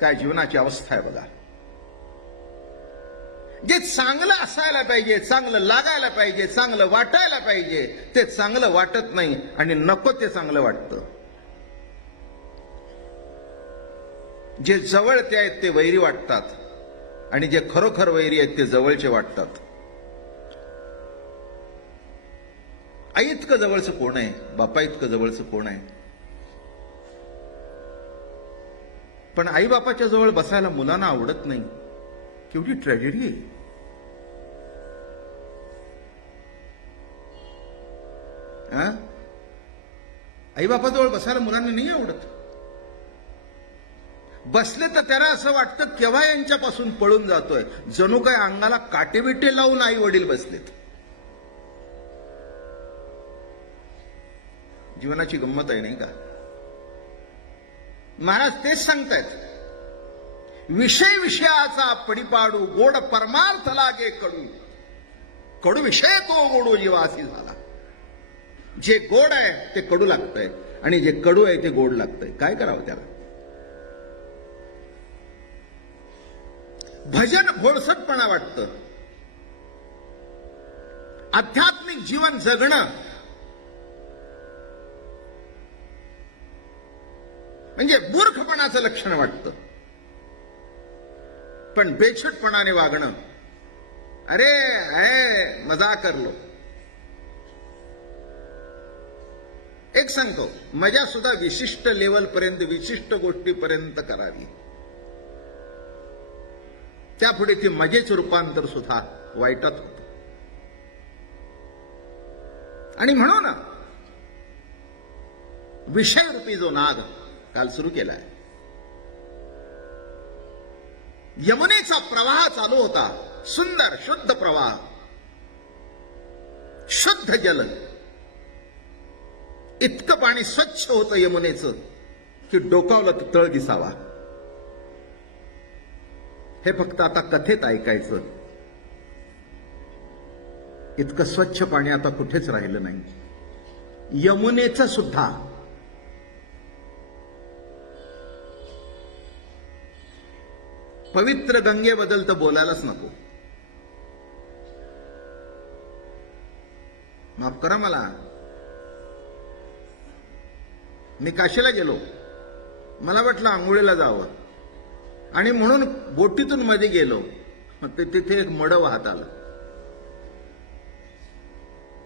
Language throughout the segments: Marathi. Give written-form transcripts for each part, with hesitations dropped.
काय जीवनाची अवस्था आहे बघा. जे चांगलं असायला पाहिजे, चांगलं लागायला पाहिजे, चांगलं वाटायला पाहिजे, ते चांगलं वाटत नाही आणि नको ते चांगलं वाटतं. जे जवळचे आहेत ते वैरी वाटतात आणि जे खरोखर वैरी आहेत ते जवळचे वाटतात. आई इतकं जवळचं कोण आहे, बापा इतकं जवळचं कोण आहे. पण आई बापाच्या जवळ बसायला मुलांना आवडत नाही. केवढी ट्रॅजेडी आहे. आई बापाजवळ बसायला मुलांना नाही आवडत. बसले तर त्याला असं वाटतं केव्हा यांच्यापासून पळून जातोय, जणू काय अंगाला काटेबिटे लावून आई वडील बसलेत. जीवनाची गंमत आहे नाही का. महाराज तेच सांगतायत, विषय विषयाचा पडिपाडू, गोड परमार्थ लागे कडू, कडू विषय तो गोडू जीवासी झाला. जे गोड आहे ते कडू लागतंय आणि जे कडू आहे ते गोड लागतंय. काय करावं त्याला. भजन भोळसटपणा वाटतं. आध्यात्मिक जीवन जगणं म्हणजे मूर्खपणाचं लक्षण वाटतं. पण बेछटपणाने वागणं, अरे मजा कर लो. एक सांगतो, मजा सुद्धा विशिष्ट लेवल पर्यंत, विशिष्ट गोष्टीपर्यंत करावी. त्यापुढे ती मजेचं रूपांतर सुद्धा वाईटात होतं. आणि म्हणून विषयरूपी जो नाद काल सुरू केलाय, यमुनेचा प्रवाह चालू होता. सुंदर शुद्ध प्रवाह, शुद्ध जल. इतकं पाणी स्वच्छ होतं यमुनेचं की डोकावलं तर तळ दिसावा. हे फक्त आता कथेत ऐकायचं. इतकं स्वच्छ पाणी आता कुठेच राहिलं नाही. यमुनेचं सुद्धा पवित्र गंगेबद्दल तर बोलायलाच नको. माफ करा मला, मी काशीला गेलो. मला वाटलं आंघोळीला जावं आणि म्हणून बोटीतून मध्ये गेलो. तिथे एक मड वाहत आलं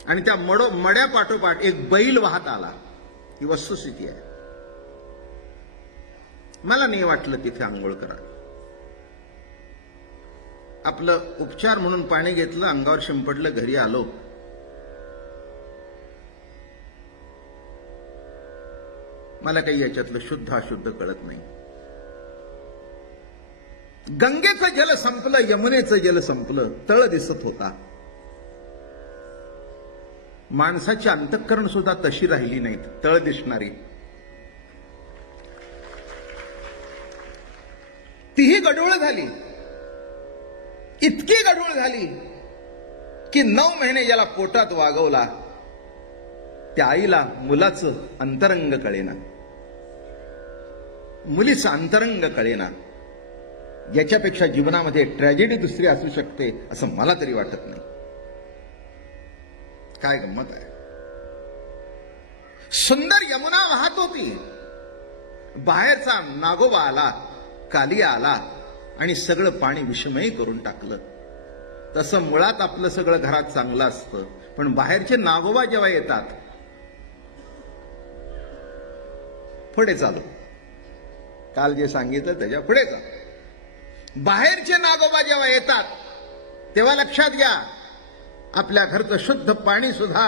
आणि त्या मड्या पाठोपाठ एक बैल वाहत आला. ही वस्तुस्थिती आहे. मला नाही वाटलं तिथे आंघोळ करा. आपलं उपचार म्हणून पाणी घेतलं, अंगावर शिंपडलं, घरी आलो. मला काही याच्यातलं शुद्ध अशुद्ध कळत नाही. गंगेचं जल संपलं, यमुनेचं जल संपलं, तळ दिसत होता. माणसाची अंतःकरण सुद्धा तशी राहिली नाहीत, तळ दिसणारी. तीही गढूळ झाली. इतकी गढूळ झाली की 9 महिने ज्याला पोटात वागवला त्या आईला मुलाचं अंतरंग कळेना, मुलीचं अंतरंग कळेना. याच्यापेक्षा जीवनामध्ये ट्रॅजेडी दुसरी असू शकते असं मला तरी वाटत नाही. काय गंमत आहे. सुंदर यमुना वाहत होती. बाहेरचा नागोबा आला, कालिया आला आणि सगळं पाणी विषमय करून टाकलं. तसं मुळात आपलं सगळं घरात चांगलं असतं, पण बाहेरचे नागोबा जेव्हा येतात, पुढे चालू, काल जे सांगितलं त्याच्या पुढे चालू. बाहेरचे नागोबा जेव्हा येतात तेव्हा लक्षात घ्या, आपल्या घरचं शुद्ध पाणी सुद्धा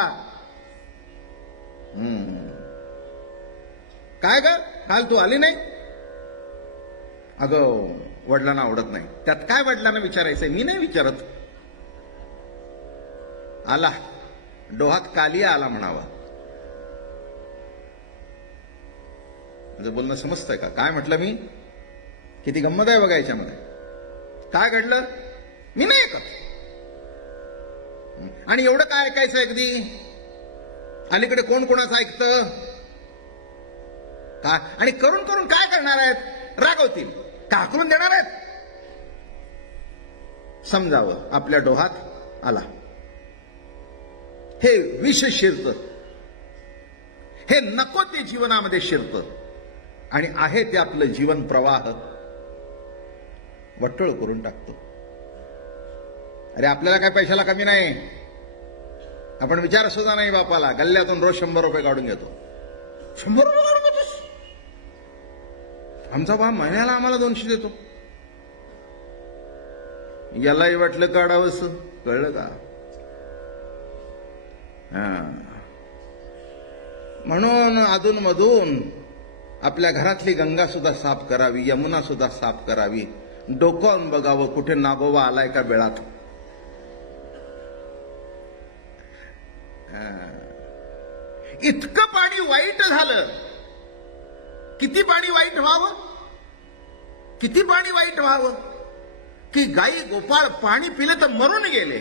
काय ग काल तू आली नाही. अगं वडिलांना आवडत नाही. त्यात काय वडिलांना विचारायचंय, मी नाही विचारत. आला डोहात कालिया आला म्हणावा. माझं बोलणं समजतंय का. काय म्हटलं मी. किती गंमत आहे बघा याच्यामध्ये. काय घडलं मी नाही ऐकत. आणि एवढं काय ऐकायचं अगदी. अलीकडे कोण कोणाचं ऐकतं का. आणि करून करून काय करणार आहेत, रागवतील. का हाकलून देणार आहेत? समजावं आपल्या डोहात आला. हे विष शिरतं, हे नको ते जीवनामध्ये शिरतं आणि आहे ते आपलं जीवन प्रवाह वट्टळ करून टाकतो. अरे आपल्याला काय पैशाला कमी नाही, आपण विचार सुद्धा नाही बापाला. गल्ल्यातून रोज 100 रुपये काढून घेतो. 100 रुपये काढून घेतोस? आमचा बाप महिन्याला आम्हाला 200 देतो. यालाही वाटलं काढावंस, कळलं का? म्हणून अधूनमधून आपल्या घरातली गंगा सुद्धा साफ करावी, यमुना सुद्धा साफ करावी. डोकावून बघावं कुठे नागोबा आलाय का बेळात. इतकं पाणी वाईट झालं. किती पाणी वाईट व्हावं, किती पाणी वाईट व्हावं की गाई गोपाळ पाणी पिले तर मरून गेले.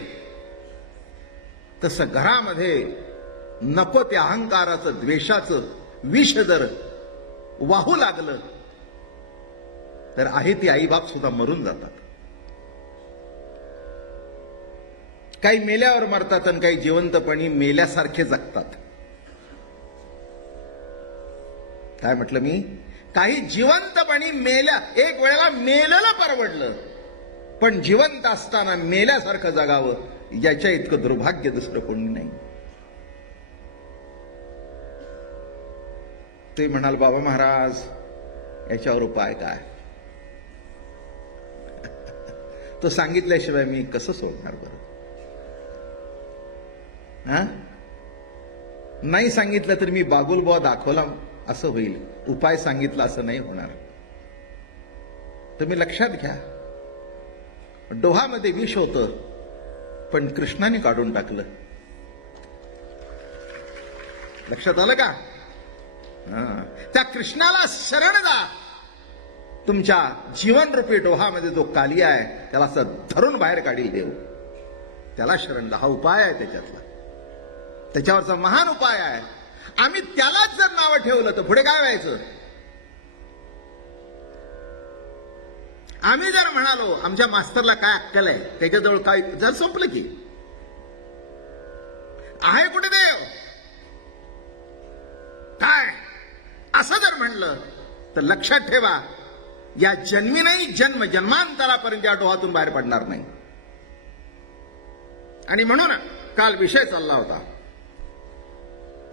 तसं घरामध्ये नको ते अहंकाराचं, द्वेषाचं विष जर वाहू लागलं तर आहे ती आईबाप सुद्धा मरून जातात. काही मेल्यावर मरतात आणि काही जिवंतपणी मेल्यासारखे जगतात. काय म्हटलं मी? काही जिवंतपणी मेल्या, एक वेळेला मेलेलं परवडलं, पण जिवंत असताना मेल्यासारखं जगावं याच्या इतकं दुर्भाग्य दुसरं कोणी नाही. ते म्हणाल बाबा महाराज याच्यावर उपाय काय? तो सांगितल्याशिवाय मी कसं सोडणार बरं? नाही सांगितलं तर मी बागुलबुवा दाखवला असं होईल, उपाय सांगितला असं नाही होणार. तुम्ही लक्षात घ्या, डोहामध्ये विष होतं पण कृष्णाने काढून टाकलं. लक्षात आलं का? त्या कृष्णाला शरण जा. तुमच्या जीवनरूपी डोहामध्ये जो कालिया आहे त्याला असं धरून बाहेर काढील देव. त्याला शरण जा. हा उपाय आहे त्याच्यातला, त्याच्यावरचा महान उपाय आहे. आम्ही त्यालाच जर नावं ठेवलं तर पुढे काय व्हायचं? आम्ही जर म्हणालो आमच्या मास्तरला काय अक्कल आहे, त्याच्याजवळ काय, जर संपलं की आहे कुठे देव काय असं जर म्हणलं तर लक्षात ठेवा, या जन्मी नाही जन्म जन्मांतरापर्यंत या डोहातून बाहेर पडणार नाही. आणि म्हणून काल विषय चालला होता,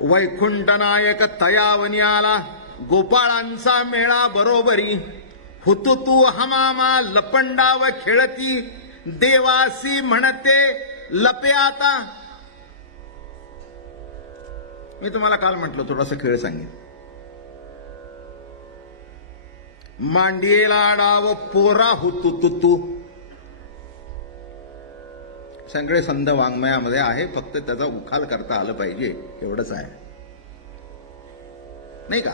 वैकुंठ नायक तयावनी आला, गोपाळांचा मेळा बरोबरी, हुतुतू हमामा लपंडाव खेळती, देवासी म्हणते लपे आता. मी तुम्हाला काल म्हटलं थोडासा खेळ सांगेन. मांडियेला डाव पोरा हुतुतू. सगळे संध वाङ्मयामध्ये आहे, फक्त त्याचा उखाल करता आलं पाहिजे एवढंच आहे, नाही का?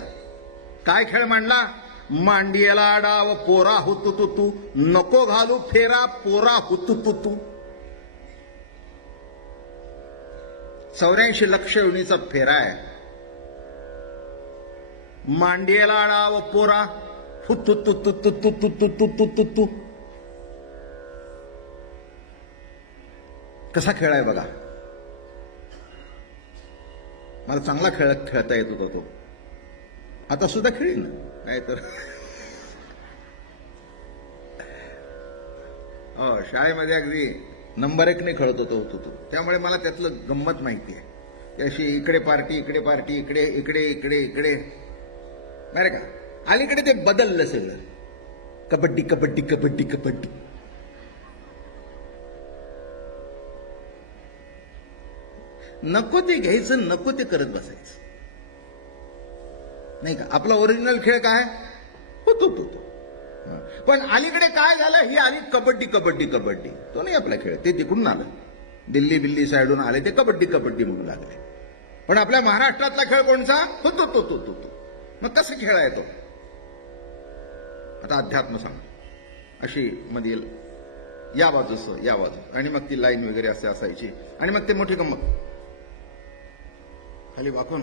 काय खेळ मांडला? मांडियेला डाव पोरा हुतुतू, नको घालू फेरा पोरा हुतुतू. 84 लक्ष योनीचा फेरा आहे. मांडियेला डाव पोरा हुतुतुतुतुतुतुतुतुतुतु. कसा खेळ आहे बघा. मला चांगला खेळ खेळता येत होता तो. आता सुद्धा खेळीन, नाही तर शाळेमध्ये अगदी नंबर 1 ने खेळत होतो तो. त्यामुळे मला त्यातलं गंमत माहिती आहे. अशी इकडे पार्टी इकडे पार्टी इकडे इकडे इकडे इकडे, नाही का? अलीकडे ते बदललं सगळं. कबड्डी कबड्डी कबड्डी कबड्डी. नको ते घ्यायचं, नको ते करत बसायचं, नाही का? आपला ओरिजिनल खेळ काय होतो तो. पण अलीकडे काय झालं, ही आली कबड्डी कबड्डी कबड्डी. तो नाही आपला खेळ, ते तिकडून आलं, दिल्ली बिल्ली साईडून आले ते कबड्डी कबड्डी म्हणू लागले. पण आपल्या महाराष्ट्रातला खेळ कोणचा होतो तो तो तो तो. मग कसं खेळाय तो? आता अध्यात्म सांग. अशी मध्ये या बाजूचं या बाजू, आणि मग ती लाईन वगैरे असे असायची, आणि मग ते मोठी गंमत खाली वाकून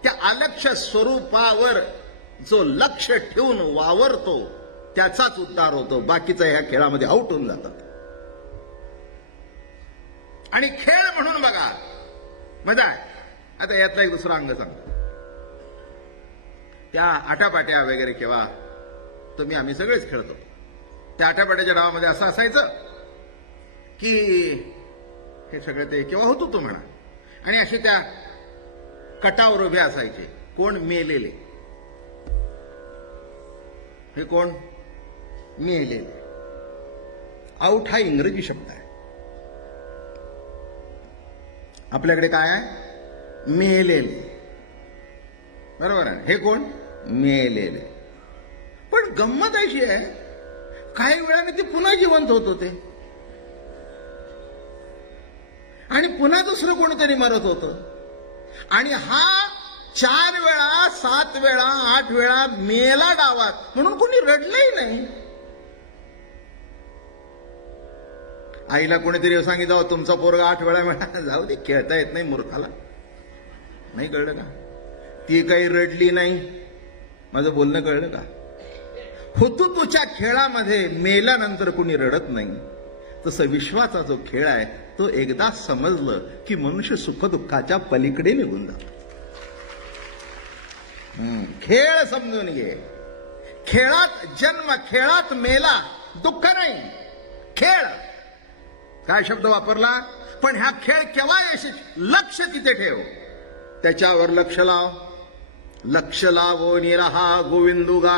त्या अलक्ष स्वरूपावर जो लक्ष ठेवून वावरतो त्याचाच उद्धार होतो. बाकीचा ह्या खेळामध्ये आउट होऊन जातात. आणि खेळ म्हणून बघा मजा आहे. आता यातला एक दुसरा अंग सांगतो. त्या आटापाट्या वगैरे केव्हा तुम्ही आम्ही सगळेच खेळतो. त्या आटापाट्याच्या डावामध्ये असं असायचं की हे सगळं ते केव्हा होतो तो म्हणा. आणि असे त्या कटावर उभे असायचे कोण मेलेले. हे कोण मेलेले. आऊट हा इंग्रजी शब्द आहे. आपल्याकडे काय आहे मेलेले. बरोबर आहे. हे कोण मेलेले. पण गंमत अशी आहे काही वेळाने ते पुन्हा जिवंत होत होते आणि पुन्हा दुसरं कोणीतरी मरत होतं. आणि हा 4 वेळा 7 वेळा 8 वेळा मेला गावात म्हणून कोणी रडलंही नाही. आईला कोणीतरी सांगितलं तुमचा पोरगा 8 वेळा मिळाला. जाऊ दे खेळता येत नाही मूर्खाला. नाही कळलं का. ती काही रडली नाही. माझं बोलणं कळलं का. हुतुतूच्या खेळामध्ये मेल्यानंतर कोणी रडत नाही. तसं विश्वाचा जो खेळ आहे तो एकदा समजलं की मनुष्य सुखदुःखाच्या पलीकडे निघून जातो. खेळ समजून घे. खेळात जन्म खेळात मेला दुःख नाही. खेळ काय शब्द वापरला. पण ह्या खेळ केव्हा यशस्वी. लक्ष तिथे ठेव. त्याच्यावर लक्ष लाव. लक्ष लावो निरहा गोविंदुगा.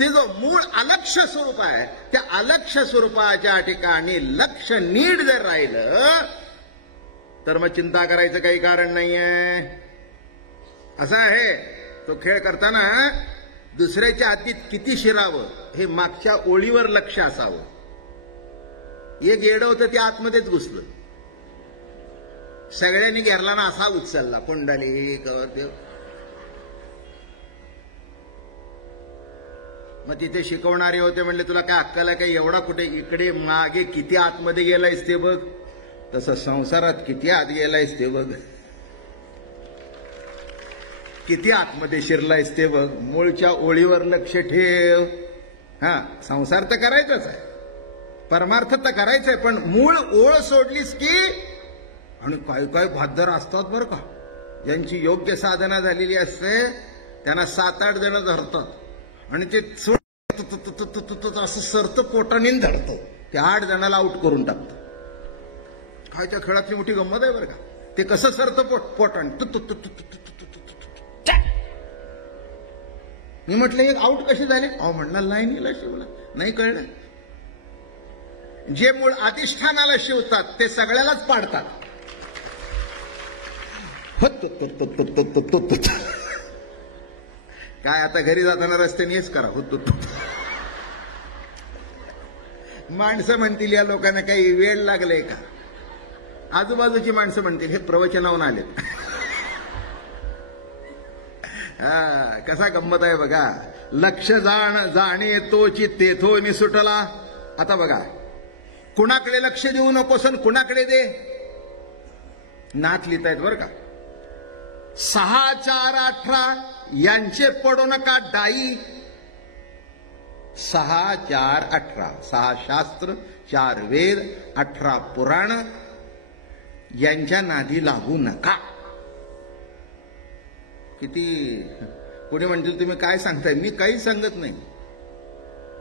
ते जो मूळ अलक्ष स्वरूप आहे त्या अलक्ष स्वरूपाच्या ठिकाणी लक्ष नीट जर राहिलं तर मग चिंता करायचं काही कारण नाहीये. असं आहे तो खेळ करताना दुसऱ्याच्या हातीत किती शिरावं हे मागच्या ओळीवर लक्ष असावं. एक येडं होतं ते आतमध्येच घुसलं. सगळ्यांनी घेरला ना असा उचलला पुंडली कवर. मग तिथे शिकवणारे होते म्हणले तुला काय अक्कल आहे काय एवढा कुठे इकडे मागे किती आतमध्ये गेलायस ते बघ. तसं संसारात किती आत गेलायस ते बघ. किती आतमध्ये शिरलायस ते बघ. मूळच्या ओळीवर लक्ष ठेव. संसार तर करायचाच आहे परमार्थ तर करायचंय पण मूळ ओळ सोडलीस की. आणि काही काही भाद्दर असतात बरं का ज्यांची योग्य साधना झालेली असते त्यांना 7-8 जण धरतात आणि ते असं सरतं पोटाने धरतो. ते 8 जणाला आउट करून टाकतं. काय त्या खेळातली मोठी गंमत आहे बरं का. ते कसं सरतं पोटाने. मी म्हटलं एक आउट कशी झाले. अहो म्हणला लाईनीला शिवला. नाही कळलं. जे मूळ अधिष्ठानाला शिवतात ते सगळ्यालाच पाडतात. काय आता घरी जाताना रस्त्याने हेच करा. माणसं म्हणतील या लोकांना काही वेळ लागलाय का. आजूबाजूची माणसं म्हणतील हे प्रवचनावून आलेत. कसा गंमत आहे बघा. लक्ष जाणे तोची तेथो निसुटला. आता बघा कुणाकडे लक्ष देऊ नकोस कुणाकडे दे. नाथ लिहितायत बरं का. 6, 4, 18 यांचे पडू नका डाई. 6, 4, 18 6 शास्त्र 4 वेद 18 पुराण यांच्या नादी लागू नका. किती कोणी म्हणतील तुम्ही काय सांगताय. मी काही सांगत नाही.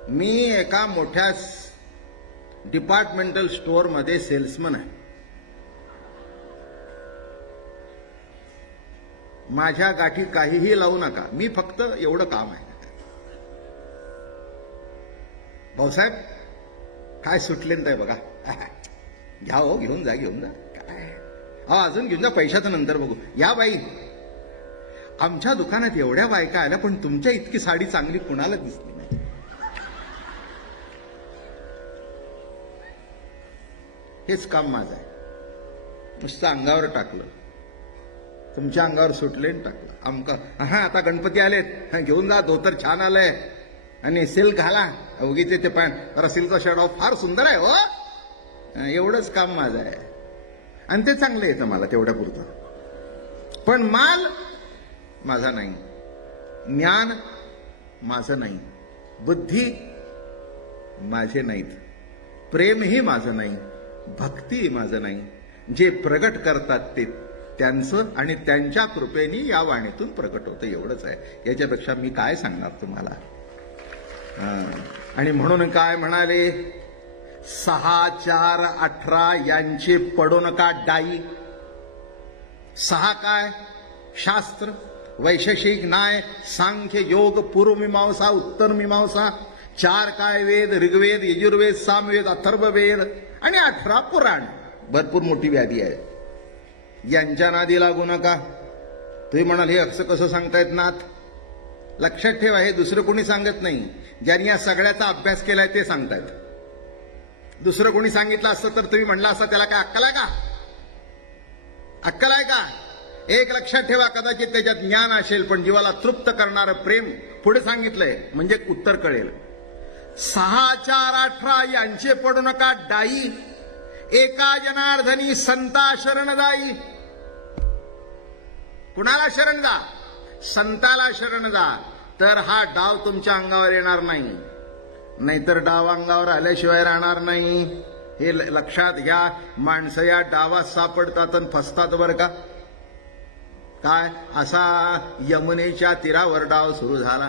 मी एका मोठ्या डिपार्टमेंटल स्टोअर मध्ये सेल्समन आहे. माझ्या गाठी काहीही लावू नका. मी फक्त एवढं काम आहे. भाऊसाहेब काय सुटले नाही बघा. घ्या हो घेऊन जा काय अजून घेऊन जा. पैशाचं नंतर बघू. या बाई आमच्या दुकानात एवढ्या बायका आल्या पण तुमच्या इतकी साडी चांगली कुणाला दिसली नाही. हेच काम माझं आहे. नुसतं अंगावर टाकलं. तुमच्या अंगावर सुटले टाकलं. आमका आता गणपती आलेत घेऊन जा. धोतर छान आलंय आणि सिल्क घाला. उगीचे ते पॅन्ट जरा सिल्कचा शर्ट फार सुंदर आहे हो. एवढंच काम माझं आहे आणि ते चांगलं येतं मला तेवढ्या पुरतं. पण माल माझा नाही, ज्ञान माझं नाही, बुद्धी माझे नाहीत, प्रेमही माझं नाही, भक्ती माझं नाही. जे प्रगट करतात ते त्यांचं आणि त्यांच्या कृपेने या वाणीतून प्रगट होतं, एवढंच आहे. याच्यापेक्षा मी काय सांगणार तुम्हाला. आणि म्हणून काय म्हणाले, 6, 4, 18 यांचे पडो नका डाई. 6 काय, शास्त्र, वैशेषिक, न्याय, सांख्य, योग, पूर्वमीमांसा, उत्तरमीमांसा. 4 काय, वेद, ऋग्वेद, यजुर्वेद, सामवेद, अथर्ववेद. आणि 18 पुराण. भरपूर मोठी व्याधी आहे. यांच्या नादी लागू नका. तुम्ही म्हणाल हे असं कसं सांगतायत नाथ. लक्षात ठेवा, हे दुसरं कोणी सांगत नाही. ज्यांनी या सगळ्याचा अभ्यास केलाय ते सांगतायत. दुसरं कोणी सांगितलं असतं तर तुम्ही म्हणला असता त्याला काय अक्कल आहे का? अक्कल आहे का? एक लक्षात ठेवा, कदाचित त्याच्यात ज्ञान असेल पण जीवाला तृप्त करणारं प्रेम पुढे सांगितलंय म्हणजे उत्तर कळेल. 6, 4, 18 यांचे पडू नका डाई. एका जनार्दनी संता शरण जाई. कुणाला शरण जा? संताला शरण जा. तर हा डाव तुमच्या अंगावर येणार नाही. नाहीतर डाव अंगावर आल्याशिवाय राहणार नाही. हे लक्षात घ्या. माणसं या डावात सापडतात आणि फसतात बरं का. काय असा यमुनेच्या तीरावर डाव सुरू झाला.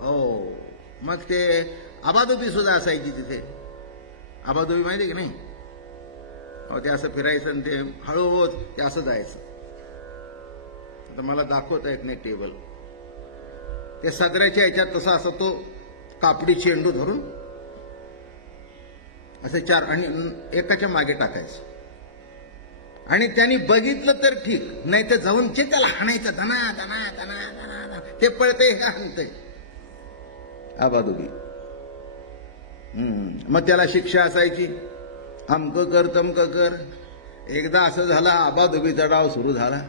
हो, मग ते आबादुबी सुद्धा असायची तिथे. आबादुबी माहिती की नाही? हो, ते असं फिरायचं आणि ते हळूहळू ते असं जायचं. आता मला दाखवता येत नाही टेबल. ते सदऱ्याच्या ह्याच्यात तसा असं तो कापडी चेंडू धरून असे 4 आणि एकाच्या मागे टाकायचं. आणि त्यांनी बघितलं तर ठीक, नाही तर जाऊन त्याला हाणायचं. धना धना धना धना. ते पळते हे हाणते. आबादुबी. मग त्याला शिक्षा असायची. अमक कर तमक कर. एकदा असं झालं, आबादुबीचा डाव सुरू झाला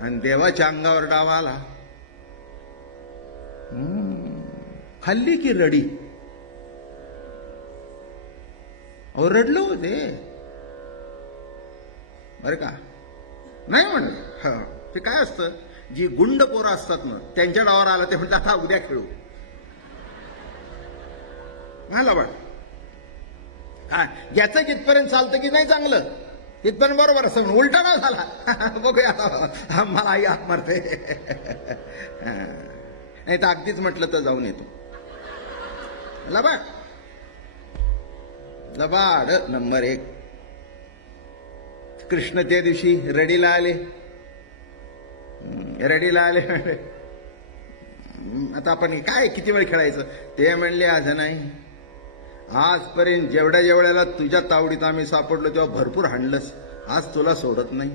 आणि देवाच्या अंगावर डाव आला. खाल्ली की रडी. अहो रडलो होते बरं का. नाही म्हणत. ते काय असतं, जी गुंड पोरं असतात ना त्यांच्या डावावर आला ते म्हणतात हा उद्या खेळू. मला वाट काय ज्याचं जिथपर्यंत चालतं की नाही चांगलं तिथपर्यंत बरोबर असं म्हणून उलटा ना झाला. बघूया मला आई हात मारते. नाही तर अगदीच म्हटलं तर जाऊन येतो. लबाड लबाड नंबर 1. कृष्ण त्या दिवशी रडीला आले. रडीला आले. आता आपण काय किती वेळ खेळायचं. ते म्हणले आज नाही, आजपर्यंत जेवढ्या जेवढ्याला तुझ्या तावडीत आम्ही सापडलो तेव्हा भरपूर हाणलंस, आज तुला सोडत नाही.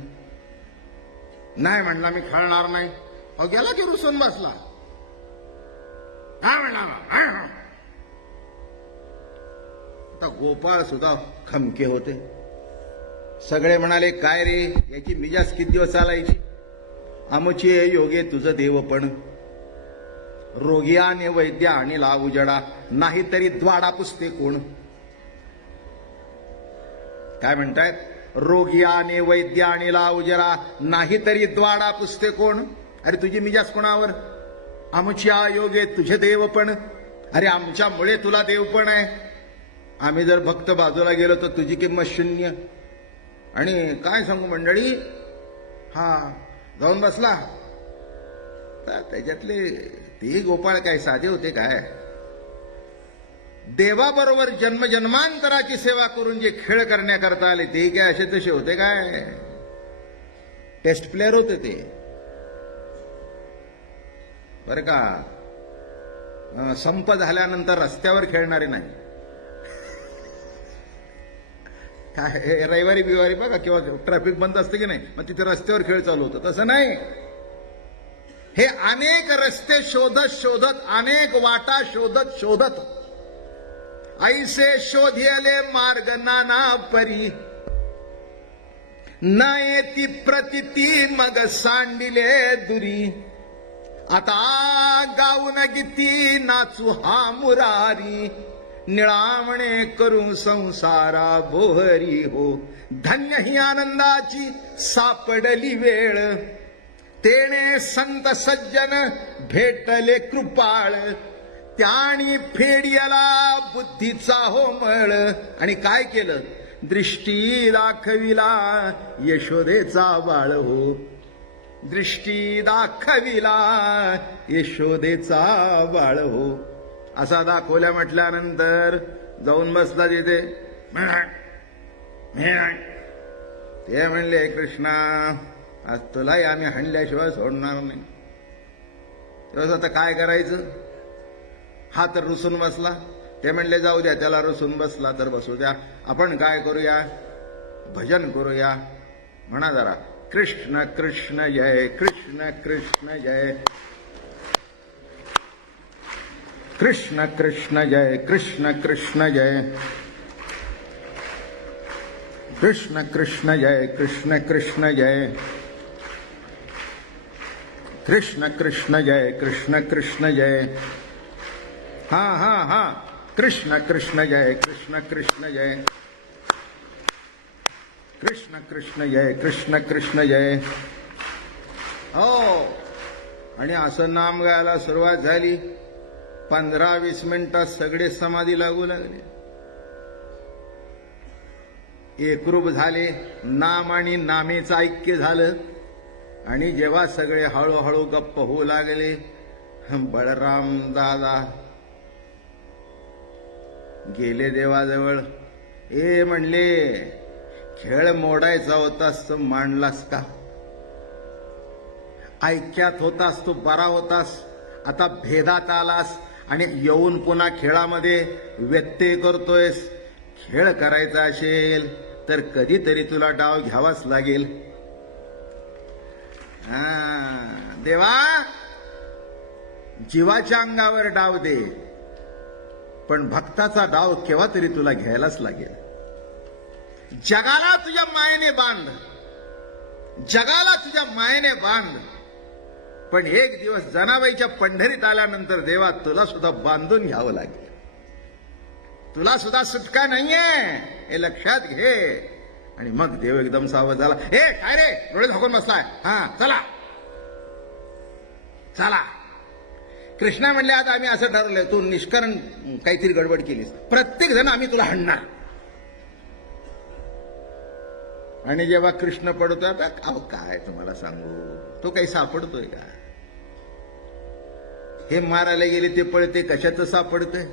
नाही म्हणला मी खेळणार नाही. अहो गेला की रुसून बसला. काय म्हणला. आता गोपाळ सुद्धा खमके होते. सगळे म्हणाले काय रे याची मिजाज किती दिवस चालायची. आमची योगे तुझं देवपण. रोगियाने वैद्य आणि ला उजडा, नाहीतरी द्वाडा पुसते कोण. काय म्हणतायत. रोगियाने वैद्य आणि ला उजडा, नाहीतरी द्वाडा पुसते कोण. अरे तुझी मिजाज कोणावर. आमच्या योगे तुझे देवपण. अरे आमच्यामुळे तुला देवपण आहे. आम्ही जर भक्त बाजूला गेलो तर तुझी किंमत शून्य. आणि काय सांगू मंडळी, हा जाऊन बसला. तर त्याच्यातले ते गोपाळ काय साधे होते काय. देवाबरोबर जन्मजन्मांतराची सेवा करून जे खेळ करण्याकरता आले ते काय असे तसे होते काय. टेस्ट प्लेअर होते ते बरं का. संप झाल्यानंतर रस्त्यावर खेळणारे नाही. काय रविवारी बिवारी बघा किंवा ट्रॅफिक बंद असते की नाही, मग तिथे रस्त्यावर खेळ चालू होतं. तसं नाही. हे अनेक रस्ते शोधत शोधत, अनेक वाटा शोधत शोधत, ऐसे शोधिले मार्ग नाना परी. न येती प्रतिती मग सांडिले दुरी. आता गाऊन गीती नाचू हा मुरारी. निळावणे करू संसारा बोहरी हो. धन्य ही आनंदाची सापडली वेळ, तेणे संत सज्जन भेटले कृपाळ. त्यानी फेडियला बुद्धीचा हो मळ. आणि काय केलं? दृष्टी दाखविला यशोदेचा बाळ हो. दृष्टी दाखविला यशोदेचा बाळ हो. असा दाखवल्या म्हटल्यानंतर जाऊन बसला तिथे. ते म्हणले, कृष्णा आज तुलाही आम्ही हाणल्याशिवाय सोडणार नाही. तेव्हा आता काय करायचं? हा तर रुसून बसला. ते म्हणले जाऊ द्या, त्याला रुसून बसला तर बसू द्या. आपण काय करूया? भजन करूया. म्हणा जरा, कृष्ण कृष्ण जय, कृष्ण कृष्ण जय, कृष्ण कृष्ण जय, कृष्ण कृष्ण जय, कृष्ण कृष्ण जय, कृष्ण कृष्ण जय, कृष्ण कृष्ण जय, कृष्ण कृष्ण जय. हा हा हा, कृष्ण कृष्ण जय, कृष्ण कृष्ण जय, कृष्ण कृष्ण जय, कृष्ण कृष्ण जय. हो. आणि असं नाम गायला सुरुवात झाली. 15-20 मिनिटात सगळे समाधी लागू लागले, एकरूप झाले. नाम आणि नामेचं ऐक्य झालं. आणि जेव्हा सगळे हळूहळू गप्प होऊ लागले, बळराम दादा गेले देवाजवळ. ए म्हणले, खेळ मोडायचा होतास तर मांडलास का? ऐक्यात होतास तो बरा होतास, आता भेदात आलास आणि येऊन पुन्हा खेळामध्ये व्यत्यय करतोयस. खेळ करायचा असेल तर कधीतरी तुला डाव घ्यावाच लागेल. देवा, जीवाच्या अंगावर डाव दे, पण भक्ताचा डाव केव्हा तरी तुला घ्यायलाच लागेल. जगाला तुझ्या मायेने बांध, जगाला तुझ्या मायेने बांध, पण एक दिवस जनाबाईच्या पंढरीत आल्यानंतर देवा तुला सुद्धा बांधून घ्यावं लागेल. तुला सुद्धा सुटका नाहीये हे लक्षात घे. आणि मग देव एकदम सावध झाला. ए काय रे, डोळे झाकून बसलाय? हा चला चला. कृष्णा म्हणले, आता आम्ही असं ठरवलंय, तू निष्कारण काहीतरी गडबड केलीस, प्रत्येक जण आम्ही तुला हाणणार. आणि जेव्हा कृष्ण पडतोय, आता अहो काय तुम्हाला सांगू, तो काही सापडतोय का? हे मारायला गेले ते पळते, कशाचं सापडतंय,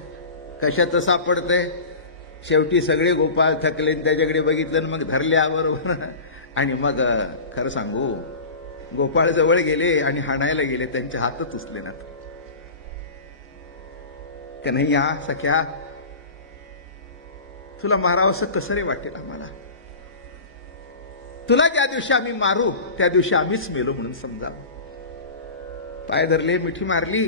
कशाचं सापडतंय? शेवटी सगळे गोपाळ थकले, त्याच्याकडे बघितलं, मग धरले बरोबर. आणि मग खरं सांगू, गोपाळ जवळ गेले आणि हाणायला गेले, त्यांचे हातच उचले ना. कन्हैया सख्या, तुला मारावंसं कसं रे वाटेल आम्हाला? तुला ज्या दिवशी आम्ही मारू त्या दिवशी आम्हीच मेलो म्हणून समजा. पाय धरले, मिठी मारली.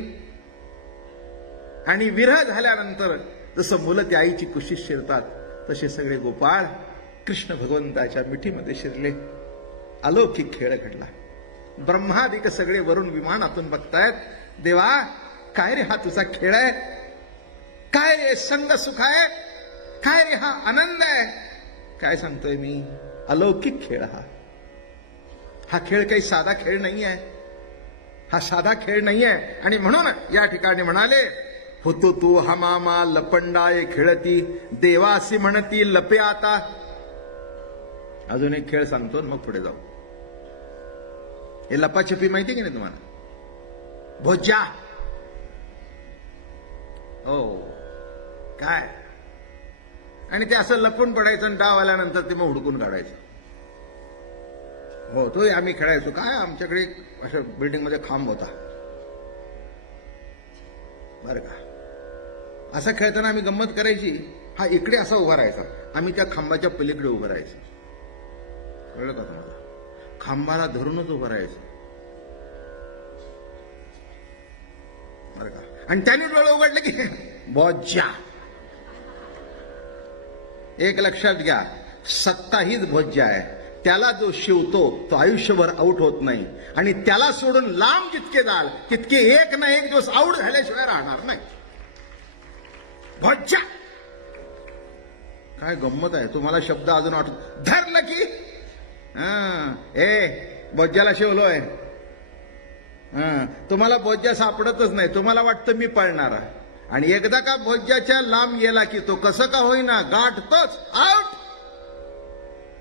आणि विरह झाल्यानंतर जसं मुलं त्या आईची कुशीत शिरतात, तसे सगळे गोपाळ कृष्ण भगवंताच्या मिठीमध्ये शिरले. अलौकिक खेळ घडला. ब्रह्मादिक सगळे वरून विमानातून बघतायत. देवा, काय रे हा तुझा खेळ आहे? काय रे संग सुख आहे? काय रे हा आनंद आहे? काय सांगतोय मी? अलौकिक खेळ हा. हा खेळ काही साधा खेळ नाही आहे. हा साधा खेळ नाही आहे. आणि म्हणून या ठिकाणी म्हणाले, होतो तू हमामा लपंडाय खेळती, देवासी म्हणती लपे आता. अजून एक खेळ सांगतो मग पुढे जाऊ. हे लपाछपी माहिती की नाही तुम्हाला? भोज्या. हो काय? आणि ते असं लपून पडायचं आणि डाव आल्यानंतर ते मग हुडकून काढायचं. हो, तो आम्ही खेळायचो. काय आमच्याकडे अशा बिल्डिंग मध्ये खांब होता बरं का. असं खेळताना आम्ही गंमत करायची. हा इकडे असा उभा राहायचा, आम्ही त्या खांबाच्या पलीकडे उभं राहायचं. कळलं का तुम्हाला? खांबाला धरूनच उभं राहायचं बरं का. आणि त्याने डोळे उघडले की भोज्या. एक लक्षात घ्या, सत्ता हीच भोज्या आहे. त्याला जो शिवतो तो आयुष्यभर आऊट होत नाही. आणि त्याला सोडून लांब जितके जाल तितके एक ना एक दिवस आऊट झाल्याशिवाय राहणार नाही. भोज्या. काय गंमत आहे, तुम्हाला शब्द अजून आठवत धरलं की बोज्जाला शिवलोय. तुम्हाला बोज्जा सापडतच नाही, तुम्हाला वाटतं मी पळणार. आणि एकदा का बोज्जाच्या लांब गेला की तो कसं का होईना गाठतोच आउट.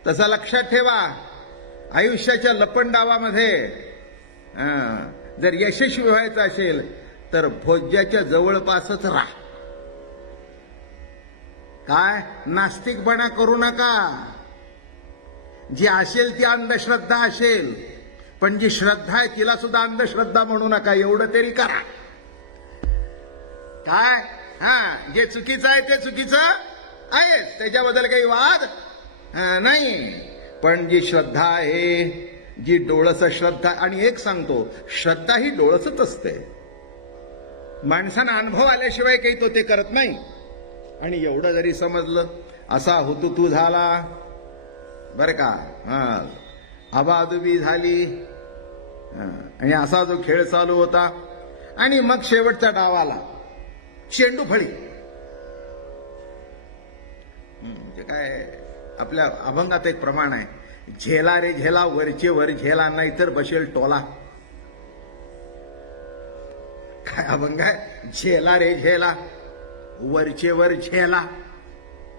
तसा लक्षात ठेवा, आयुष्याच्या लपंडावामध्ये जर यशस्वी व्हायचं असेल तर भोज्याच्या जवळपासच राहा. काय नास्तिकपणा करू नका. जी असेल ती अंधश्रद्धा असेल, पण जी श्रद्धा आहे तिला सुद्धा अंधश्रद्धा म्हणू नका, एवढं तरी करा. काय जे चुकीचं आहे ते चुकीचं आहे, त्याच्याबद्दल काही वाद नाही. पण जी श्रद्धा आहे, जी डोळस श्रद्धा, आणि एक सांगतो, श्रद्धा ही डोळसच असते. माणसानं अनुभव आल्याशिवाय काही तो ते करत नाही. आणि एवढं जरी समजलं, असा हुतुतू झाला बर का, आबादुबी झाली, आणि असा जो खेळ चालू होता, आणि मग शेवटचा डाव आला, चेंडू फळी. म्हणजे काय, आपल्या अभंगात एक प्रमाण आहे, झेला रे झेला वरचे वर झेला, नाहीतर बसेल टोला. काय अभंग आहे, झेला रे झेला वरचे वर झेला.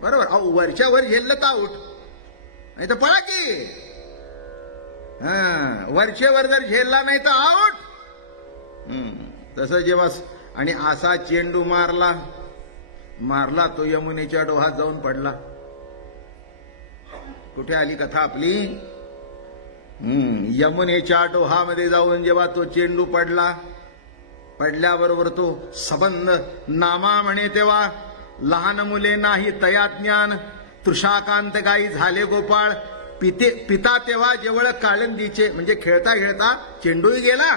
बरोबर, अहो वरच्या वर झेललं तर आऊट, नाही तर पळा की. वरचे वर जर झेलला नाही तर आऊट. तसं जेव्हा, आणि असा चेंडू मारला तो यमुनेच्या डोहात जाऊन पडला. कुठे आली कथा आपली, यमुनेच्या डोहामध्ये जाऊन जेव्हा तो चेंडू पडल्याबरोबर तो सबंध नामा म्हणे तेव्हा लहान मुले नाही तया ज्ञान, तृषाकांत गाई झाले गोपाळ. पिता तेव्हा जेवळ काळंदीचे, म्हणजे खेळता खेळता चेंडूही गेला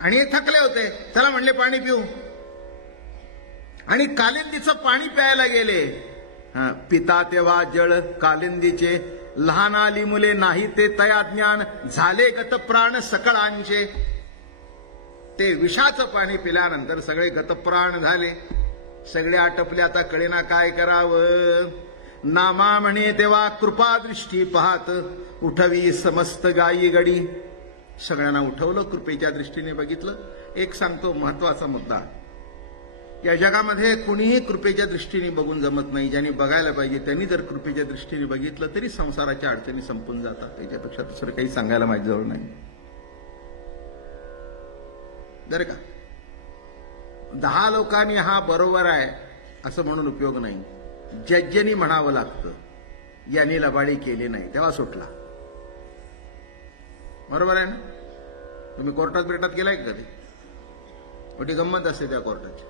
आणि थकले होते, त्याला म्हणले पाणी पिऊ, आणि कालिंदीचं पाणी प्यायला गेले. पिता तेव्हा जळ कालिंदीचे, लहान आली मुले नाही ते तया ज्ञान, झाले गत प्राण सकळांचे. ते विषाचं पाणी पिल्यानंतर सगळे गतप्राण झाले, सगळे आटपले. आता कळेना काय करावं. नामा म्हणे तेव्हा कृपा दृष्टी पाहत, उठवी समस्त गायी गडी. सगळ्यांना उठवलं, कृपेच्या दृष्टीने बघितलं. एक सांगतो महत्वाचा मुद्दा, या जगामध्ये कुणीही कृपेच्या दृष्टीने बघून जमत नाही. ज्यांनी बघायला पाहिजे त्यांनी जर कृपेच्या दृष्टीने बघितलं तरी संसाराच्या अडचणी संपून जातात. त्याच्यापेक्षा दुसरं काही सांगायला माझ्याजवळ नाही बरं का. 10 लोकांनी हा बरोबर आहे असं म्हणून उपयोग नाही. जज्जनी म्हणावं लागतं, यांनी लबाडी केली नाही, तेव्हा सुटला. बरोबर आहे ना. तुम्ही कोर्टात गेलाय का कधी? मोठी गंमत असते त्या कोर्टाची.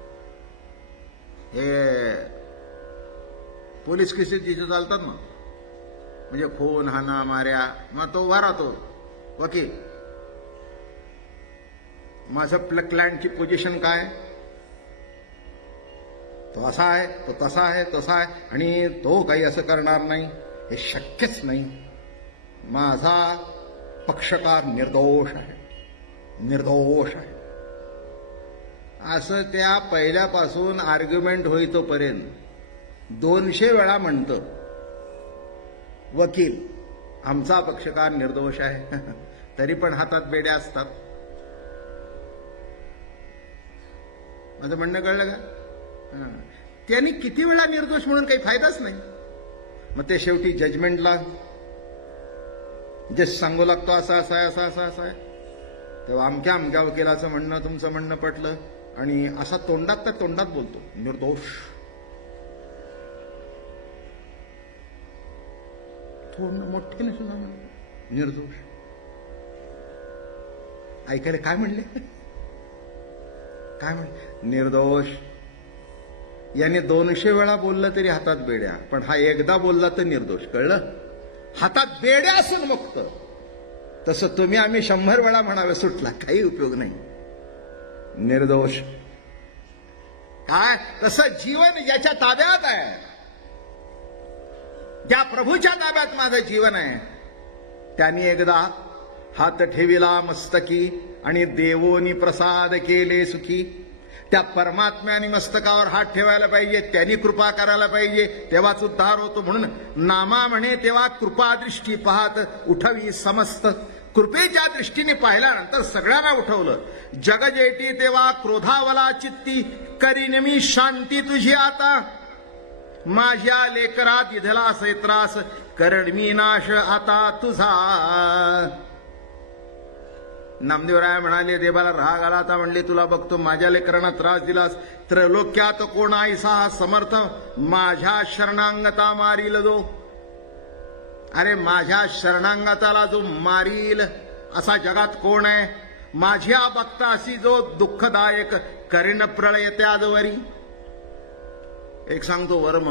हे पोलीस केसेस जिथे चालतात ना, म्हणजे खून हाना माऱ्या, मग तो उभा राहतो वकील. माझं क्लायंटची पोझिशन काय, तो असा आहे, तो तसा आहे, तसा आहे, आणि तो काही असं करणार नाही, हे शक्यच नाही. माझा पक्षकार निर्दोष आहे, निर्दोष आहे, असं त्या पहिल्यापासून आर्ग्युमेंट होईतोपर्यंत 200 वेळा म्हणतं वकील, आमचा पक्षकार निर्दोष आहे. तरी पण हातात बेड्या असतात. माझं म्हणणं कळलं का? त्यांनी किती वेळा निर्दोष म्हणून काही फायदाच नाही. मग ते शेवटी जजमेंटला जे सांगू लागतो, असं असं आहे, असं असं असं आहे, तेव्हा अमक्या वकिलाचं म्हणणं तुमचं म्हणणं पटलं, आणि असा तोंडात त्या तोंडात बोलतो निर्दोष. थोडं मोठे सुद्धा निर्दोष. ऐकायला काय म्हणले, काय म्हणले, निर्दोष. याने 200 वेळा बोललं तरी हातात बेड्या, पण हा एकदा बोलला तर निर्दोष. कळलं? हातात बेड्या असून मुक्त. तसं तुम्ही आम्ही 100 वेळा म्हणावे, सुटला, काही उपयोग नाही. निर्दोष. काय? तसं जीवन ज्याच्या ताब्यात आहे, ज्या प्रभूच्या ताब्यात माझं जीवन आहे, त्यांनी एकदा हात ठेविला मस्तकी, आणि देवोनी प्रसाद केले सुखी. त्या परमात्म्याने मस्तकावर हात ठेवायला पाहिजे, त्यांनी कृपा करायला पाहिजे, तेव्हाच उद्धार होतो. म्हणून नामा म्हणे तेव्हा कृपादृष्टी पाहत उठवी समस्त. कृपेच्या दृष्टीने पाहिल्यानंतर सगळ्यांना उठवलं. जग जेटी तेव्हा क्रोधावला चित्ती, करीन मी शांती तुझी आता. माझ्या लेकरा दिधला त्रास, करण मी नाश आता तुझा. नामदेवराय म्हणाले, देवाला राग आला आता, म्हणले तुला बघतो माझ्या लेकरांना त्रास दिलास, त्रैलोक्यात कोण ऐसा समर्थ, माझ्या शरणांगता मारील जो. अरे माझ्या शरणांगताला जो मारील असा जगात कोण आहे? माझ्या भक्ताशी जो दुःखदायक करीन प्रळय त्यादवरी. एक सांगतो वर्म,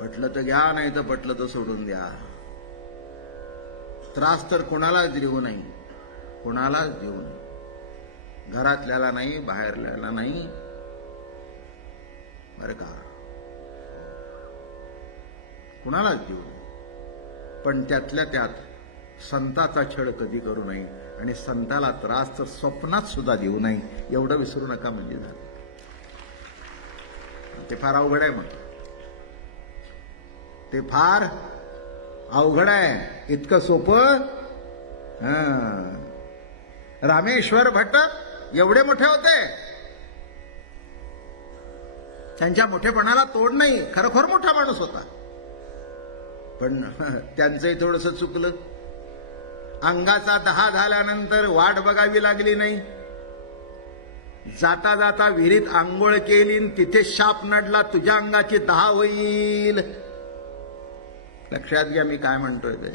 पटलं तर घ्या, नाही तर पटलं तर सोडून द्या. त्रास तर कोणालाच देऊ नाही, कोणालाच देऊ नाही. घरातल्याला नाही, बाहेरल्याला नाही, बरं का, कुणालाच देऊ नये. पण त्यातल्या त्यात संताचा छळ कधी करू नये, आणि संताला त्रास तर स्वप्नात सुद्धा देऊ नये, एवढं विसरू नका. म्हणजे झालं ते फार अवघड आहे. मग ते फार अवघड आहे. इतकं सोपं. रामेश्वर भट्ट एवढे मोठे होते, त्यांच्या मोठेपणाला तोड नाही, खरोखर मोठा माणूस होता. पण त्यांचंही थोडंसं चुकलं. अंगाचा 10 झाल्यानंतर वाट बघावी लागली नाही. जाता जाता विहिरीत आंघोळ केली, तिथे शाप नडला, तुझ्या अंगाची 10 होईल. लक्षात घ्या मी काय म्हणतोय ते.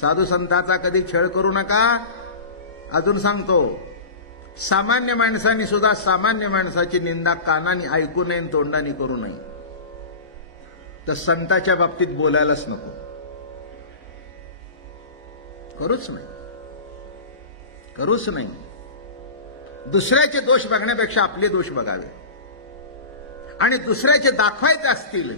साधू संताचा कधी छळ करू नका. अजून सांगतो, सामान्य माणसांनी सुद्धा सामान्य माणसाची निंदा कानाने ऐकू नये, तोंडाने करू नये. तर संताच्या बाबतीत बोलायलाच नको, करूच नाही, करूच नाही. दुसऱ्याचे दोष बघण्यापेक्षा आपले दोष बघावे, आणि दुसऱ्याचे दाखवायचे असतील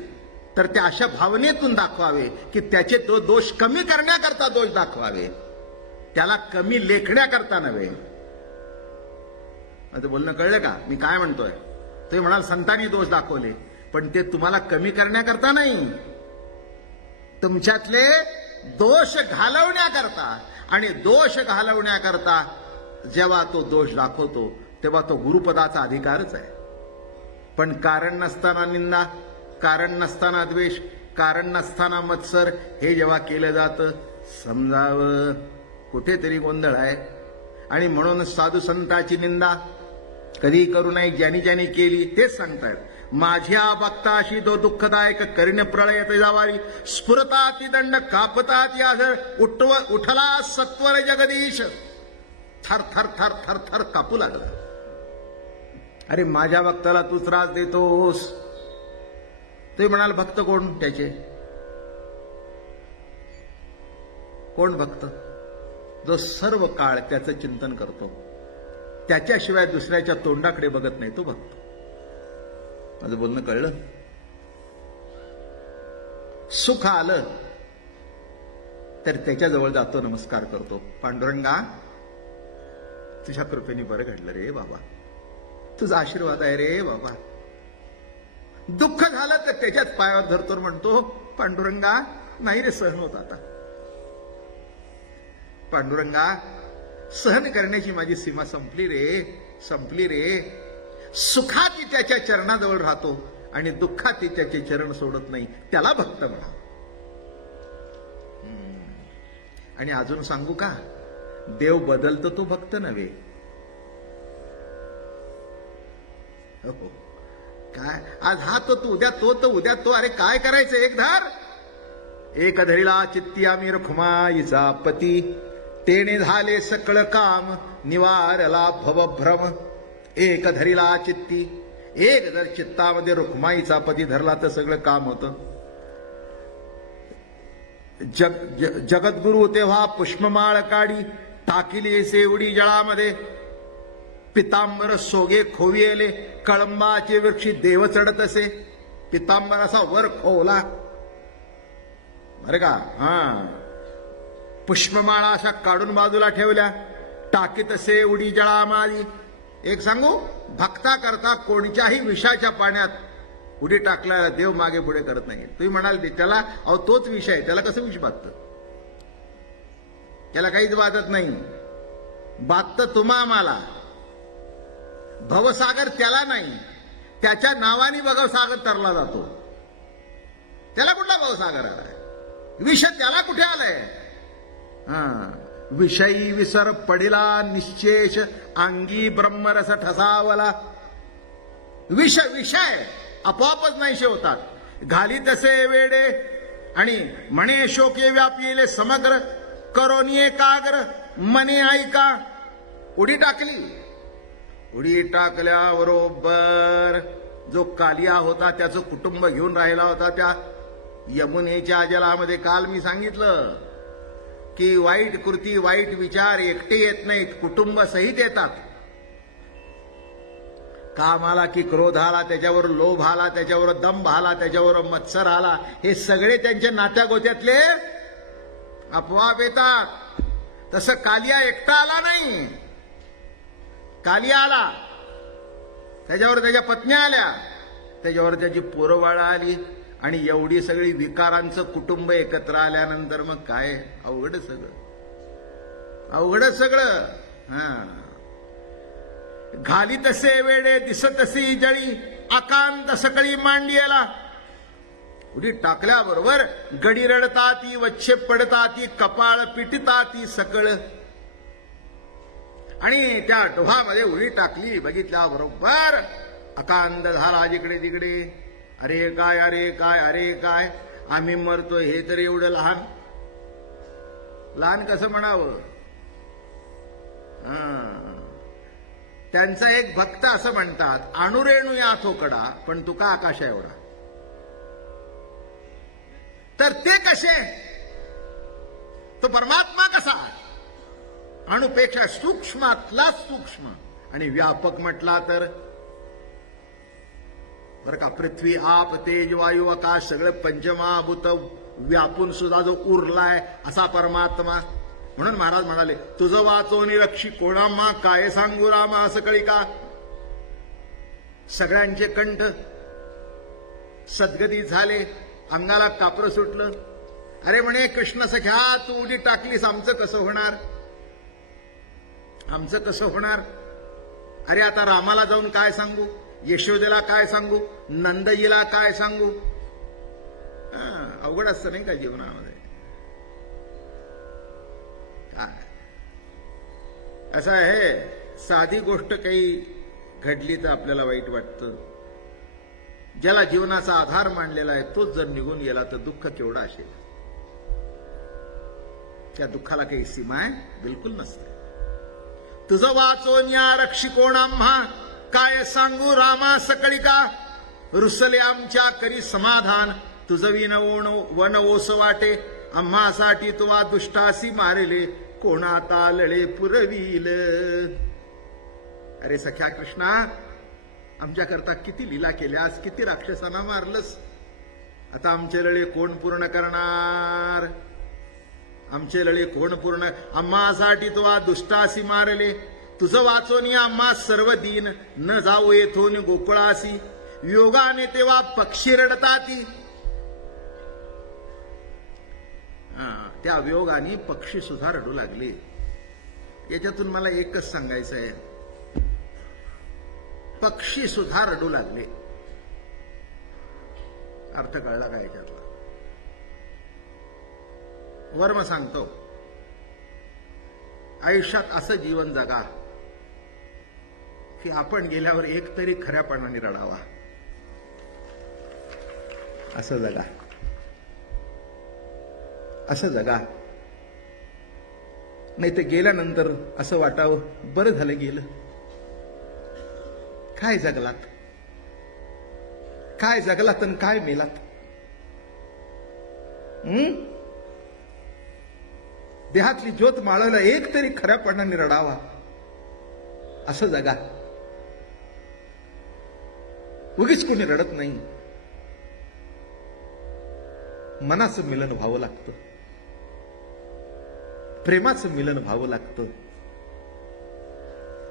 तर ते अशा भावनेतून दाखवावे की त्याचे तो दोष कमी करण्याकरता दोष दाखवावे, त्याला कमी लेखण्याकरता नव्हे. आता बोलणं कळलं का मी काय म्हणतोय? ते म्हणाल संतांनी दोष दाखवले, पण ते तुम्हाला कमी करण्याकरता नाही, तुमच्यातले दोष घालवण्याकरता. आणि दोष घालवण्याकरता जेव्हा तो दोष दाखवतो तेव्हा तो गुरुपदाचा अधिकारच आहे. पण कारण नसताना निंदा, कारण नसताना द्वेष, कारण नसताना मत्सर, हे जेव्हा केलं जातं समजावं कुठेतरी गोंधळ आहे. आणि म्हणून साधू संताची निंदा कधी करू नये. ज्यांनी ज्यांनी केली तेच सांगतायत. माझ्या भक्ताशी तो दुःखदायक करीन प्रळय जावारी, स्फुरताती दंड कापताती आझर, उठला सत्वर जगदीश. थर थर थर थर थर कापू लागला. अरे माझ्या भक्ताला तू त्रास देतोस. ते म्हणाल भक्त कोण? त्याचे कोण भक्त? जो सर्व काळ त्याचं चिंतन करतो, त्याच्याशिवाय दुसऱ्याच्या तोंडाकडे बघत नाही, तो भक्त. माझं बोलणं कळलं? सुख आलं तर त्याच्याजवळ जातो, नमस्कार करतो. पांडुरंगा तुझ्या कृपेने बरं घडलं रे बाबा, तुझा आशीर्वाद आहे रे बाबा. दुःख झालं तर त्याच्याच पायावर धरतो, म्हणतो पांडुरंगा नाही रे सहन होत आता. पांडुरंगा सहन करण्याची माझी सीमा संपली रे, संपली रे. सुखाती त्याच्या चरणाजवळ राहतो आणि दुःखाती त्याचे चरण सोडत नाही, त्याला भक्त म्हणा. आणि अजून सांगू का, देव बदलतो तो भक्त नव्हे. हो काय, आज हा तो उद्या तो, तर उद्या तो. अरे काय करायचं? एक धार एक धरिला चित्ती आम्ही रखुमाईचा पती, तेने झाले सकळ काम निवारला भवभ्रम. एक धरिला चित्ती, एक जर चित्तामध्ये रुक्माईचा पती धरला तर सगळं काम होतं. जगद्गुरु तेव्हा पुष्पमाळ काढी, टाकिली सेवडी जळामध्ये. पितांबर सोगे खोविले, कळंबाचे वृक्षी देव चढत असे. पितांबर असा वर खोवला बरं का. पुष्पमाळा अशा काढून बाजूला ठेवल्या टाकीतसे उडी जळा मारी. एक सांगू, भक्ता करता कोणत्याही विषाच्या पाण्यात उडी टाकला देव मागे पुढे करत नाही. तुम्ही म्हणाल त्याला अहो तोच विष आहे, त्याला कसं विष बाधतं? त्याला काहीच बाधत नाही. बाधतं तुम्हा आम्हाला. भवसागर त्याला नाही, त्याच्या नावाने भवसागर तरला जातो. त्याला कुठला भवसागर आलाय? विष त्याला कुठे आलाय? विषयी विसर पडिला निश्चेष अंगी ब्रह्मरस ठसावला. विषय आपोआपच नाहीसे होतात. घाली तसे वेडे आणि म्हणे शोके व्यापिले समग्र करोनिये काग्र मने ऐका. उडी टाकली. उडी टाकल्याबरोबर जो कालिया होता त्याचं कुटुंब घेऊन राहिला होता त्या यमुनेच्या जलामध्ये. काल मी सांगितलं की वाईट कृती वाईट विचार एकटे येत नाहीत, कुटुंब सहित येतात. काम आला की क्रोध आला, त्याच्यावर लोभ आला, त्याच्यावर दंभ आला, त्याच्यावर मत्सर आला, हे सगळे त्यांच्या नात्या गोत्यातले आपोआप येतात. तसं कालिया एकटा आला नाही. कालिया आला, त्याच्यावर त्याच्या पत्न्या आल्या, त्याच्यावर त्याची पोरबाळा आली, आणि एवढी सगळी विकारांचं कुटुंब एकत्र आल्यानंतर मग काय अवघड सगळं. घाली तसे वेडे दिसत तशी जळी अकांत सकळी मांडियला. उडी टाकल्याबरोबर गडी रडताती, वच्छे पडताती, कपाळ पिटताती सकळ. आणि त्या डोहामध्ये उडी टाकली, बघितल्याबरोबर अकांत झाला जिकडे तिकडे. अरे काय, अरे काय, अरे काय, आम्ही मरतोय हे तरी एवढं लहान. लहान कसं म्हणावं? त्यांचा एक भक्त असं म्हणतात, अणुरेणू या थोकडा पण तुका आकाशा एवढा. तर ते कसे? तो परमात्मा कसा? अणुपेक्षा सूक्ष्मातला सूक्ष्म आणि व्यापक म्हटला तर बरं का, पृथ्वी आप तेज वायू आकाश सगळं पंचमहाभूत व्यापून सुद्धा जो उरलाय असा परमात्मा. म्हणून महाराज म्हणाले, तुझं वाचोनी रक्षी कोणामा काय सांगू रामा सकळी का. सगळ्यांचे कंठ सद्गतीत झाले, अंगाला कापरं सुटलं. अरे म्हणे कृष्ण सख्या, तू उडी टाकलीस, आमचं कसं होणार? आमचं कसं होणार? अरे आता रामाला जाऊन काय सांगू, यशोदेला काय सांगू, नंदजीला काय सांगू? अवघड असतं नाही का जीवनामध्ये? काय असं आहे, साधी गोष्ट काही घडली तर आपल्याला वाईट वाटतं. ज्याला जीवनाचा आधार मानलेला आहे तोच जर निघून गेला तर दुःख केवढा असेल. त्या दुःखाला काही सीमा आहे? बिलकुल नसते. तुझं वाचोन्या रक्षी कोण आम्हा काय सांगू रामा सकळी का. रुसले आमच्या करी समाधान तुझं विन वन ओस वाटे. आम्हासाठी तुवा दुष्टासी मारेले कोणा तालळे पुरविल. अरे सख्या कृष्णा, आमच्या करता किती लीला केल्यास, किती राक्षसांना मारलंस. आता आमचे लळे कोण पूर्ण करणार? आमचे लळे कोण पूर्ण? आम्हासाठी तुवा दुष्टासी मारले. तुझं वाचोनी आम्हा सर्व दिन न जाऊ येथून गोकुळासी. योगाने तेव्हा पक्षी रडताती. त्या वियोगाने पक्षी सुद्धा रडू लागले. याच्यातून मला एकच सांगायचं आहे, पक्षी सुद्धा रडू लागले. अर्थ कळला का याच्यातला? वर्म सांगतो, आयुष्यात असं जीवन जगा की आपण गेल्यावर एक तरी खऱ्यापणाने रडावा. असं जगा, असं जगा. नाही तर गेल्यानंतर असं वाटावं, बरं झालं गेलं. काय जगलात, काय जगलात आणि काय मेलात. देहातली ज्योत माळायला एक तरी खऱ्यापणाने रडावा. असं जगा. उगीच कोणी रडत नाही. मनाचं मिलन व्हावं लागतं, प्रेमाचं मिलन व्हावं लागतं.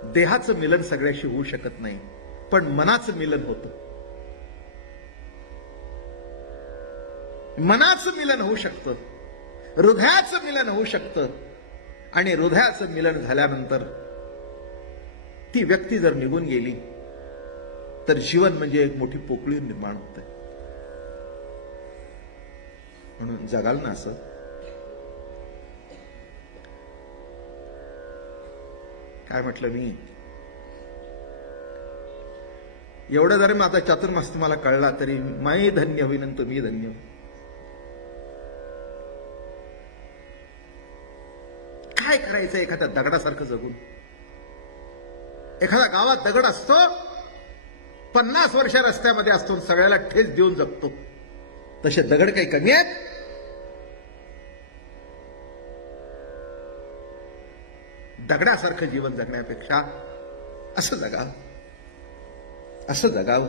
देहाचं मिलन सगळ्याशी होऊ शकत नाही, पण मनाचं मिलन होतं. मनाचं मिलन होऊ शकतं, हृदयाचं मिलन होऊ शकतं. आणि हृदयाचं मिलन झाल्यानंतर ती व्यक्ती जर निघून गेली तर जीवन म्हणजे एक मोठी पोकळी निर्माण होते. म्हणून जगाल ना असं. काय म्हटलं मी, एवढं जरी माझा चातुर्मास तुम्हाला कळला तरी माई धन्य होईन तुम्ही धन्य. काय करायचं एखाद्या दगडासारखं जगून? एखाद्या गावात दगड असतो, 50 वर्ष रस्त्यामध्ये असतो, सगळ्याला ठेच देऊन जगतो. तसे दगड काही कमी आहेत? दगडासारखं जीवन जगण्यापेक्षा असं जगावं, असं जगावं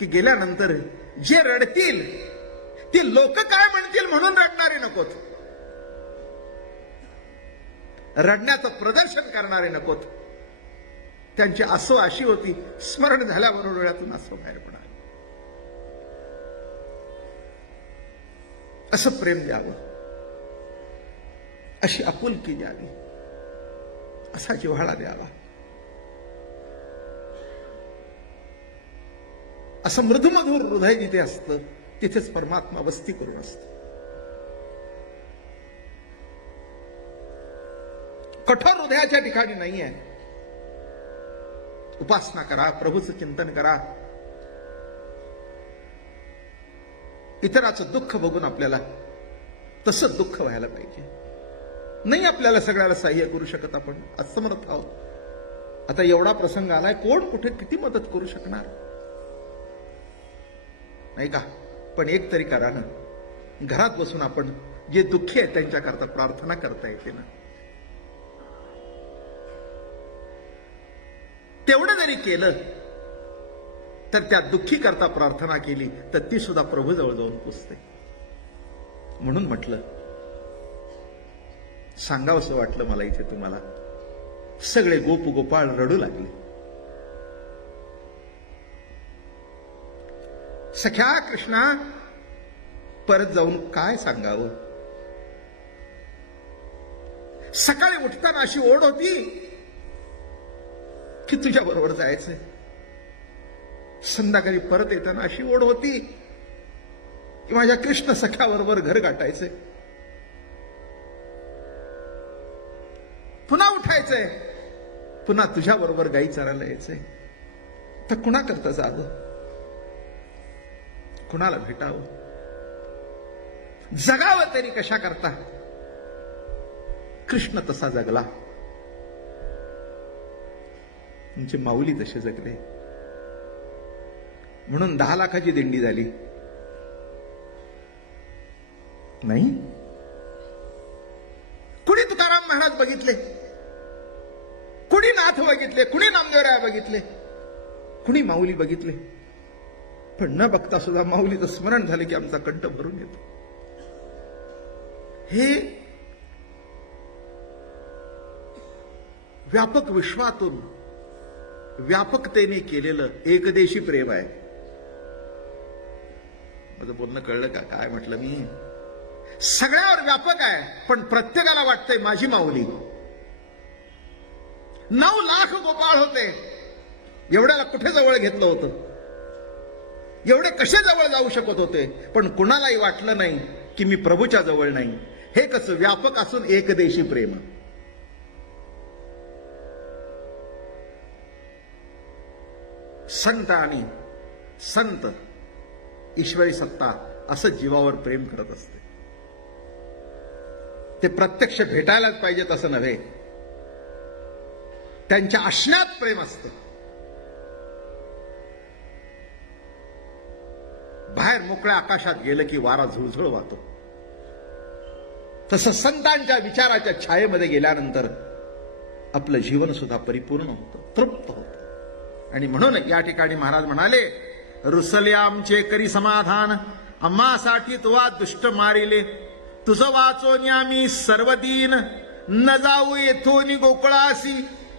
की गेल्यानंतर जे रडतील ते लोक काय म्हणतील म्हणून रडणारे नकोत, रडण्याचं प्रदर्शन करणारे नकोत. त्यांची असो अशी होती, स्मरण झाल्याबरोबर डोळ्यातून असं बाहेर पडाल. असं प्रेम द्यावं, अशी आपुलकी द्यावी, असा जिव्हाळा द्यावा, असं मृदुमधुर हृदय जिथे असतं तिथेच परमात्मा वस्ती करून असतो. कठोर हृदयाच्या ठिकाणी नाही आहे. उपासना करा, प्रभूचं चिंतन करा. इतराचं दुःख बघून आपल्याला तसं दुःख व्हायला पाहिजे. नाही आपल्याला सगळ्याला सहाय्य करू शकत, आपण असमर्थ आहोत. आता एवढा प्रसंग आलाय, कोण कुठे किती मदत करू शकणार नाही का? पण एक तरी करा ना, घरात बसून आपण जे दुःखी आहेत त्यांच्याकरता प्रार्थना करता येते ना. तेवढं जरी केलं तर त्या दुःखी करता प्रार्थना केली तर ती सुद्धा प्रभू जवळ जाऊन पोचते. म्हणून म्हटलं सांगावंसं वाटलं मला इथे तुम्हाला. सगळे गोप गोपाळ रडू लागले. सख्या कृष्णा, परत जाऊन काय सांगावं? सकाळी उठताना अशी ओढ होती की तुझ्या बरोबर जायचंय. संध्याकाळी परत येताना अशी ओढ होती की माझ्या कृष्ण सख्याबरोबर घर गाठायचंय. पुन्हा उठायचंय, पुन्हा तुझ्या बरोबर गाई चरायला यायचंय. तर कुणा करता जावं, कुणाला भेटावं, जगावं तरी कशा करता? कृष्ण तसा जगला, तुमचे माऊली तसे जगले. म्हणून 10 लाखाची दिंडी झाली नाही. कुणी तुकाराम महाराज बघितले, कुणी नाथ बघितले, कुणी नामदेवराय बघितले, कुणी माऊली बघितले. पण न बघता सुद्धा माऊलीचं स्मरण झाले की आमचा कंठ भरून येतो. हे व्यापक विश्वातून व्यापकतेने केलेलं एकदेशी प्रेम आहे. माझं बोलणं कळलं का? काय म्हटलं मी? सगळ्यावर व्यापक आहे, पण प्रत्येकाला वाटतंय माझी माऊली. 9 लाख गोपाळ होते, एवढ्याला कुठे जवळ घेतलं होतं? एवढे कसे जवळ जाऊ शकत होते? पण कुणालाही वाटलं नाही की मी प्रभूच्या जवळ नाही. हे कसं व्यापक असून एकदेशी प्रेम. संत आणि संत ईश्वरी सत्ता असं जीवावर प्रेम करत असते. ते प्रत्यक्ष भेटायलाच पाहिजेत असं नव्हे, त्यांच्या असण्यात प्रेम असतं. बाहेर मोकळ्या आकाशात गेलं की वारा झुळझुळ वाहतो, तसं संतांच्या विचाराच्या छायेमध्ये गेल्यानंतर आपलं जीवन सुद्धा परिपूर्ण होतं, तृप्त होतं. आणि म्हणून या ठिकाणी महाराज म्हणाले, रुसले आमचे करी समाधान, आम्हासाठी तुवा दुष्ट मारिले, तुझं वाचोनी आम्ही सर्वदीन, न जाऊ येथोनी गोकुळासी,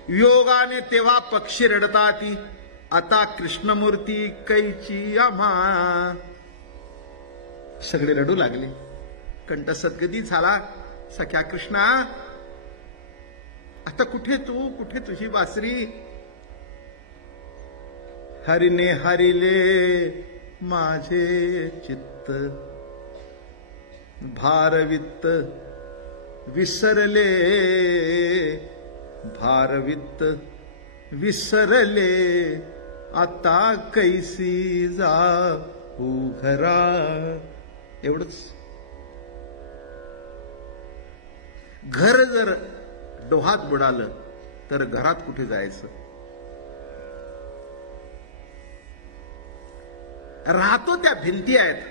योगाने तेव्हा पक्षी रडताती, आता कृष्णमूर्ती कैची आम्हा. सगळे रडू लागले. कंठ सद्गती झाला. सख्या कृष्णा, आता कुठे तू, कुठे तुझी बासरी? हरिने हरिले माझे चित्त, भारवित्त विसरले, भारवित्त विसरले, आता कैसी जाऊ घरा. एवढंच. घर जर डोहात बुडालं तर घरात कुठे जायचं? राहतो त्या भिंती आहेत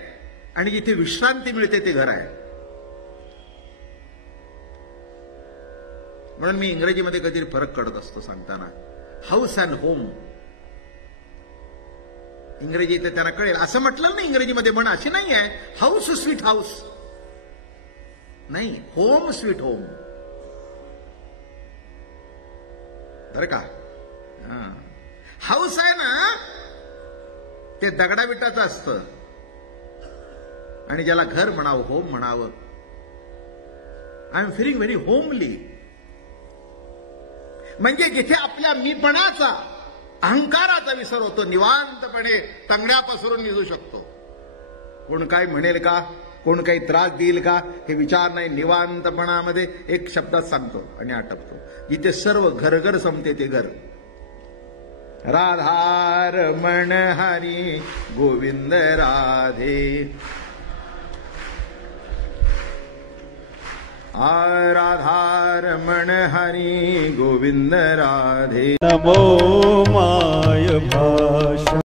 आणि जिथे विश्रांती मिळते ते घर आहे. म्हणून मी इंग्रजीमध्ये कधी फरक करत असतो सांगताना. House and home. इंग्रजीतलं त्यांना कळेल असं म्हटलं नाही. इंग्रजीमध्ये म्हण अशी नाही आहे हाऊस स्वीट हाऊस, नाही, होम स्वीट होम. बरं का? हाऊस आहे ना ते दगडाविटाचं असतं आणि ज्याला घर म्हणावं, होम म्हणावं. I am feeling very homely. म्हणजे जिथे आपल्या मीपणाचा, अहंकाराचा विसर होतो, निवांतपणे तंगड्या पसरून निघू शकतो. कोण काय म्हणेल का, कोण काही त्रास देईल का हे विचार नाही. निवांतपणामध्ये एक शब्दात सांगतो आणि आटपतो. जिथे सर्व घरघर संपते ते घर. राधा रमण हरी गोविंद राधे, राधा रमण हरी गोविंद राधे. नमो माय भाषा.